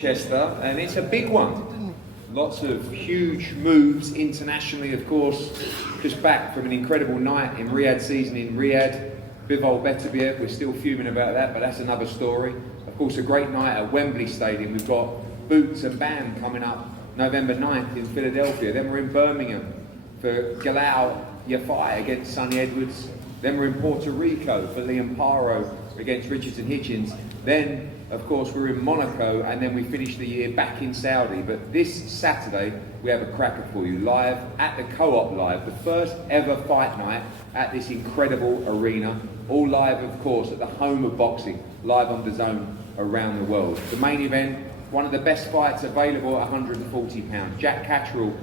Manchester, and it's a big one. Lots of huge moves internationally, of course. Just back from an incredible night in Riyadh season in Riyadh. Bivol Beterbiev, we're still fuming about that, but that's another story. Of course, a great night at Wembley Stadium. We've got Boots and Bam coming up November 9th in Philadelphia. Then we're in Birmingham for Galal Yafai against Sonny Edwards. Then we're in Puerto Rico for Liam Paro against Richardson Hitchens. Then, of course, we're in Monaco, and then we finish the year back in Saudi. But this Saturday, we have a cracker for you, live at the Co-op Live, the first ever fight night at this incredible arena. All live, of course, at the home of boxing, live on DAZN around the world. The main event, one of the best fights available at £140. Jack Catterall,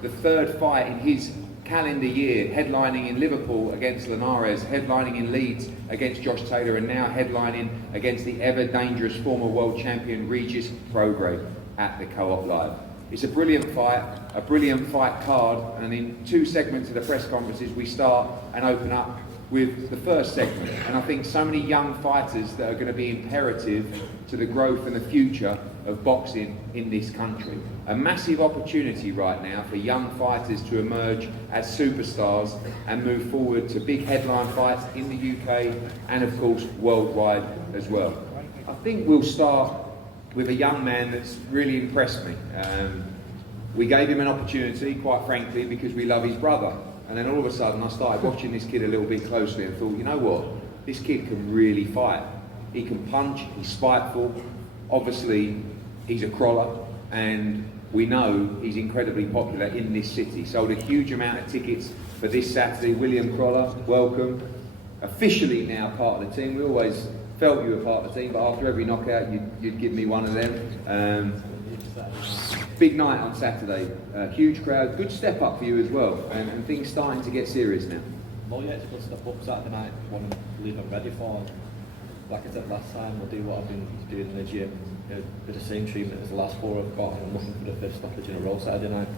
the third fight in his calendar year, headlining in Liverpool against Linares, headlining in Leeds against Josh Taylor, and now headlining against the ever dangerous former world champion Regis Prograis at the Co-op Live. It's a brilliant fight card, and in two segments of the press conferences we start and open up with the first segment. And I think so many young fighters that are going to be imperative to the growth and the future of boxing in this country. A massive opportunity right now for young fighters to emerge as superstars and move forward to big headline fights in the UK and of course worldwide as well. I think we'll start with a young man that's really impressed me. We gave him an opportunity, quite frankly, because we love his brother. And then all of a sudden I started watching this kid a little bit closely and thought, you know what, this kid can really fight. He can punch, he's spiteful, obviously he's a Crolla, and we know he's incredibly popular in this city. Sold a huge amount of tickets for this Saturday. William Crolla, welcome. Officially now part of the team. We always felt you were part of the team, but after every knockout you'd give me one of them. Big night on Saturday, huge crowd, good step up for you as well, and things starting to get serious now. Well, yeah, it's a good step up Saturday night, one to leave I'm ready for. Like I said last time, I'll do what I've been doing in the gym, with the same treatment as the last four I've got, and I'm looking for the fifth stoppage in a row Saturday night.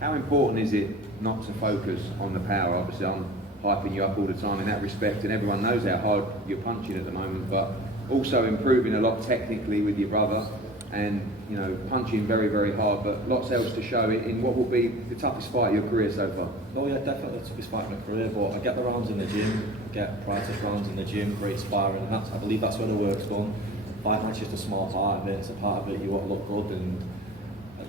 How important is it not to focus on the power? Obviously I'm hyping you up all the time in that respect, and everyone knows how hard you're punching at the moment, but also improving a lot technically with your brother, and you know, punching very, very hard, but lots else to show it in what will be the toughest fight of your career so far. Oh yeah, definitely the toughest fight of my career, but I get the rounds in the gym, I get practice rounds in the gym, great sparring, and I believe that's where the work's done. Fight night's just a small part of it, it's a part of it you want to look good, and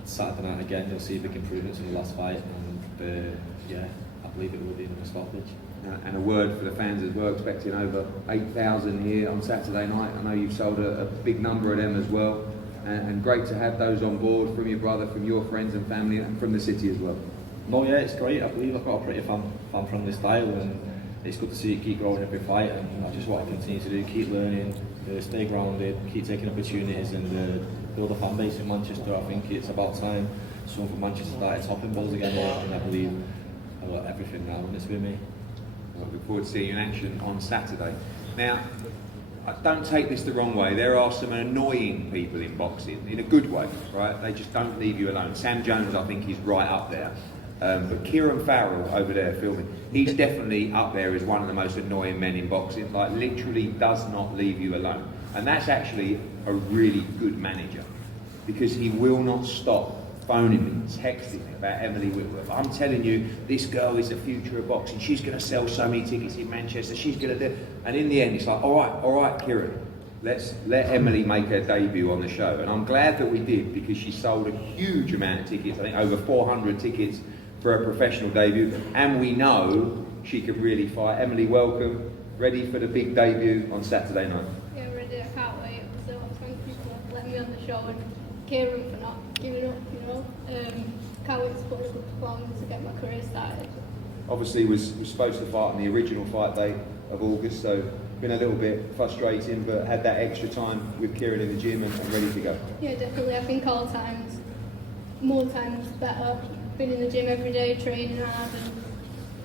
Saturday night again you'll see big improvements in the last fight, and yeah, I believe it will be in the stoppage. And a word for the fans as well, expecting over 8,000 here on Saturday night. I know you've sold a big number of them as well. And great to have those on board from your brother, from your friends and family, and from the city as well. No, yeah, it's great. I believe I've got a pretty fan-friendly style, and it's good to see it keep growing every fight. And I just want to continue to do, keep learning, stay grounded, keep taking opportunities, and build a fan base in Manchester. I think it's about time someone from Manchester started topping bills again, and I believe I've got everything now, and it's with me. I look forward to seeing you in action on Saturday. Now, don't take this the wrong way. There are some annoying people in boxing, in a good way, right? They just don't leave you alone. Sam Jones, I think, is right up there. But Kieran Farrell over there filming, he's definitely up there as one of the most annoying men in boxing. Like, literally does not leave you alone. And that's actually a really good manager, because he will not stop phoning me, texting me about Emily Whitworth. I'm telling you, this girl is the future of boxing. She's going to sell so many tickets in Manchester. She's going to do. And in the end, it's like, all right, Kieran, let's let Emily make her debut on the show. And I'm glad that we did, because she sold a huge amount of tickets. I think over 400 tickets for her professional debut. And we know she can really fight. Emily, welcome. Ready for the big debut on Saturday night? Yeah, ready. I can't wait. So thank you for letting me on the show, and Kieran for not giving up, you know. Can't wait to put a good performance to get my career started. Obviously was supposed to fight on the original fight date of August, so been a little bit frustrating, but had that extra time with Kieran in the gym and ready to go. Yeah, definitely. I think all times, more times better. Been in the gym every day, training hard, and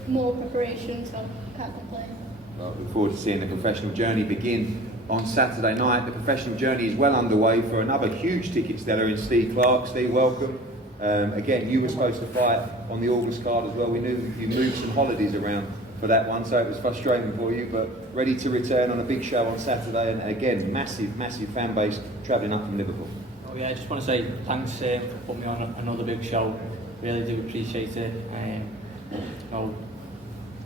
more preparation, so can't complain. Well, look forward to seeing the professional journey begin on Saturday night. The professional journey is well underway for another huge ticket seller in Steve Clark. Steve, welcome. Again, you were supposed to fight on the August card as well. We knew you moved some holidays around for that one, so it was frustrating for you, but ready to return on a big show on Saturday, and again, massive fan base travelling up from Liverpool. Oh yeah, I just want to say thanks for putting me on another big show. Really do appreciate it. You know,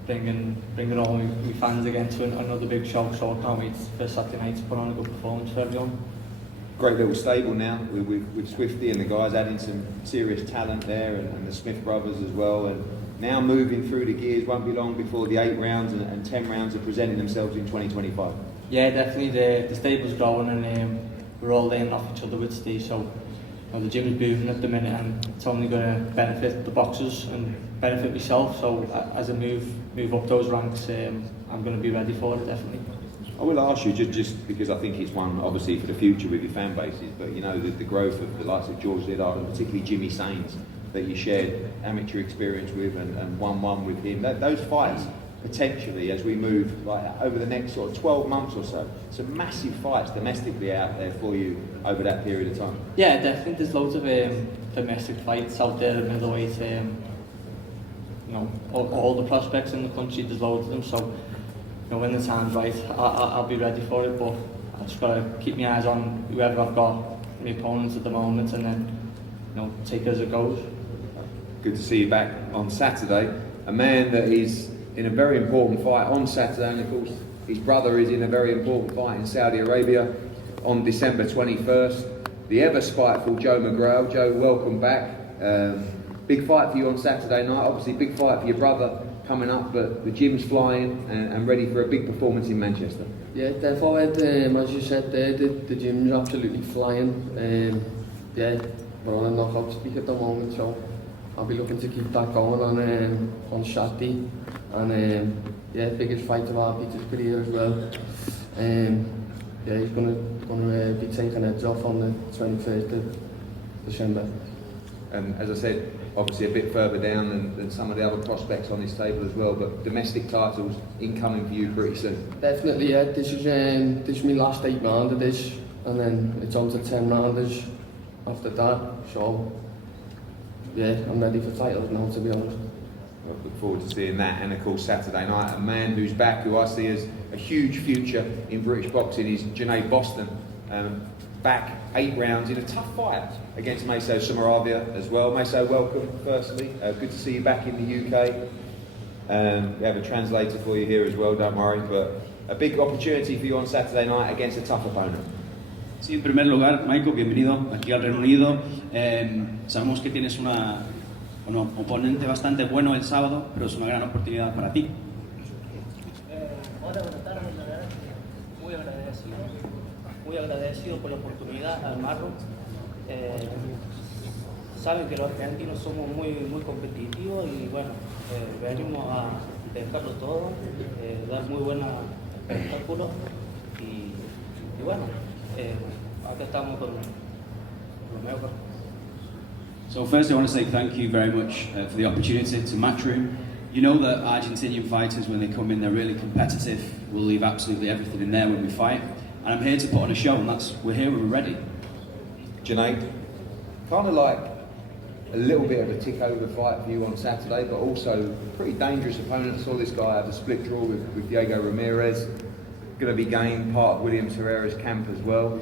bringing all my fans again to another big show, so I can't wait for Saturday night to put on a good performance for everyone. Great little stable now with Swifty and the guys adding some serious talent there, and the Smith brothers as well, and now moving through the gears. Won't be long before the 8 rounds and 10 rounds are presenting themselves in 2025. Yeah, definitely the stable's growing, and we're all laying off each other with Steve, so you know, the gym is booming at the minute, and it's only going to benefit the boxers and benefit myself, so as I move up those ranks, I'm going to be ready for it, definitely. I will ask you, just because I think it's one, obviously, for the future with your fan bases, but you know, the growth of the likes of George Liddard and particularly Jimmy Sains that you shared amateur experience with and 1-1 with him, those fights, potentially, as we move like over the next sort of 12 months or so, some massive fights domestically out there for you over that period of time. Yeah, definitely. There's loads of domestic fights out there at middleweight. You know, all the prospects in the country, there's loads of them. So, you know, when the time's right, I'll be ready for it. But I just got to keep my eyes on whoever I've got, my opponents at the moment, and then, you know, take it as it goes. Good to see you back on Saturday. A man that is in a very important fight on Saturday, and of course his brother is in a very important fight in Saudi Arabia on December 21st. The ever spiteful Joe McGrail. Joe, welcome back. Big fight for you on Saturday night. Obviously big fight for your brother coming up, but the gym's flying and ready for a big performance in Manchester. Yeah, definitely. As you said there, the gym's absolutely flying. Yeah, we're on a knockout streak at the moment, so I'll be looking to keep that going on Saturday. And yeah, biggest fight of our Peter's career as well. Yeah, he's gonna be taking heads off on the 21st of December. As I said, obviously a bit further down than some of the other prospects on this table as well, but domestic titles incoming for you pretty soon. Definitely, yeah. This is my last 8 round of this, and then it's on to 10 rounders after that. So yeah, I'm ready for titles now, to be honest. I look forward to seeing that, and of course Saturday night, a man who's back, who I see as a huge future in British boxing, is Junaid Bostan. Back 8 rounds in a tough fight against Meso Sumaravia as well. Meso, welcome firstly. Good to see you back in the UK. We have a translator for you here as well, don't worry, but a big opportunity for you on Saturday night against a tough opponent. Sí, en primer lugar, Michael, bienvenido aquí al Reino Unido. Sabemos que tienes un oponente bastante bueno el sábado, pero es una gran oportunidad para ti. Hola, buenas tardes, muy agradecido por la oportunidad al Marro. Saben que los argentinos somos muy competitivos y bueno, venimos a dejarlo todo, dar muy buenos espectáculos y bueno, acá estamos con lo mejor. So first I want to say thank you very much for the opportunity to Matchroom. You know that Argentinian fighters, when they come in, they're really competitive. We'll leave absolutely everything in there when we fight. And I'm here to put on a show, and we're here and we're ready. Junaid, kind of like a little bit of a tick over fight for you on Saturday, but also a pretty dangerous opponent. I saw this guy have a split draw with Diego Ramirez. Going to be game part of Williams Herrera's camp as well.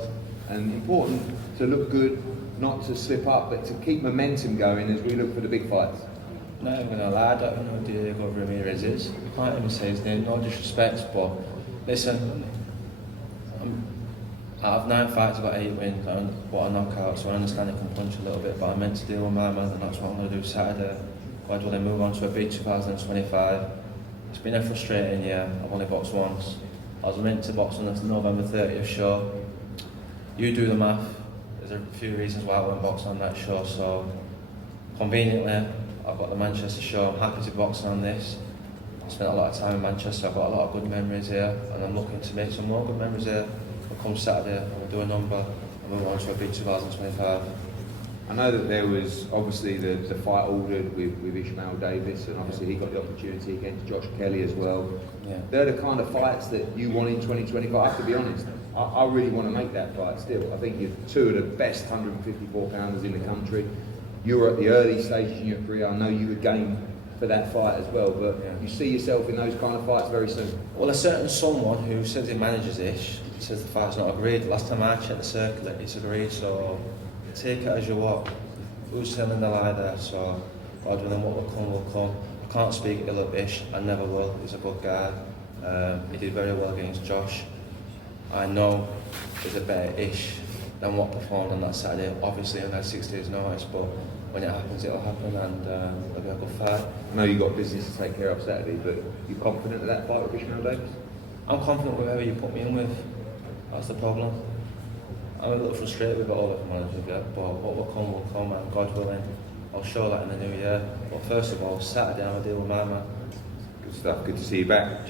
And important to look good, not to slip up, but to keep momentum going as we look for the big fights. No, I'm going to lie, I don't know who Diego Ramirez is. I can't even say his name, no disrespect, but listen, out of 9 fights, I've got 8 wins, what a knockout, so I understand I can punch a little bit, but I meant to deal with my man, and that's what I'm going to do Saturday. Why do I move on to a big 2025? It's been a frustrating year, I've only boxed once. I was meant to box on the November 30th show. You do the math, there's a few reasons why I won't box on that show, so conveniently, I've got the Manchester show, I'm happy to box on this. I spent a lot of time in Manchester, I've got a lot of good memories here, and I'm looking to make some more good memories here. Come Saturday, we'll do a number and move on to a big 2025. I know that there was obviously the fight ordered with Ishmael Davis, and obviously he got the opportunity against Josh Kelly as well. Yeah. They're the kind of fights that you want in 2025. I have to be honest, I really want to make that fight still. I think you're 2 of the best 154 pounders in the country. You were at the early stages in your career. I know you would gain for that fight as well. But you see yourself in those kind of fights very soon. Well, a certain someone who says he manages Ish says the fight's not agreed. Last time I checked the circuit, it's agreed, so take it as you want. Who's telling the lie there? So, God willing, what will come will come. I can't speak ill of Ish, I never will. He's a good guy. He did very well against Josh. I know he's a better Ish than what performed on that Saturday. Obviously, I had 6 days' notice, but when it happens, it'll happen, and it'll be a good fight. I know you've got business to take care of Saturday, but you confident of that fight with Ishmael Davis? I'm confident with whoever you put me in with. That's the problem. I'm a little frustrated with it all, if I'm honest with you, but what will come, and God willing, I'll show that in the new year. But first of all, Saturday I'm going to deal with my man. Good stuff. Good to see you back.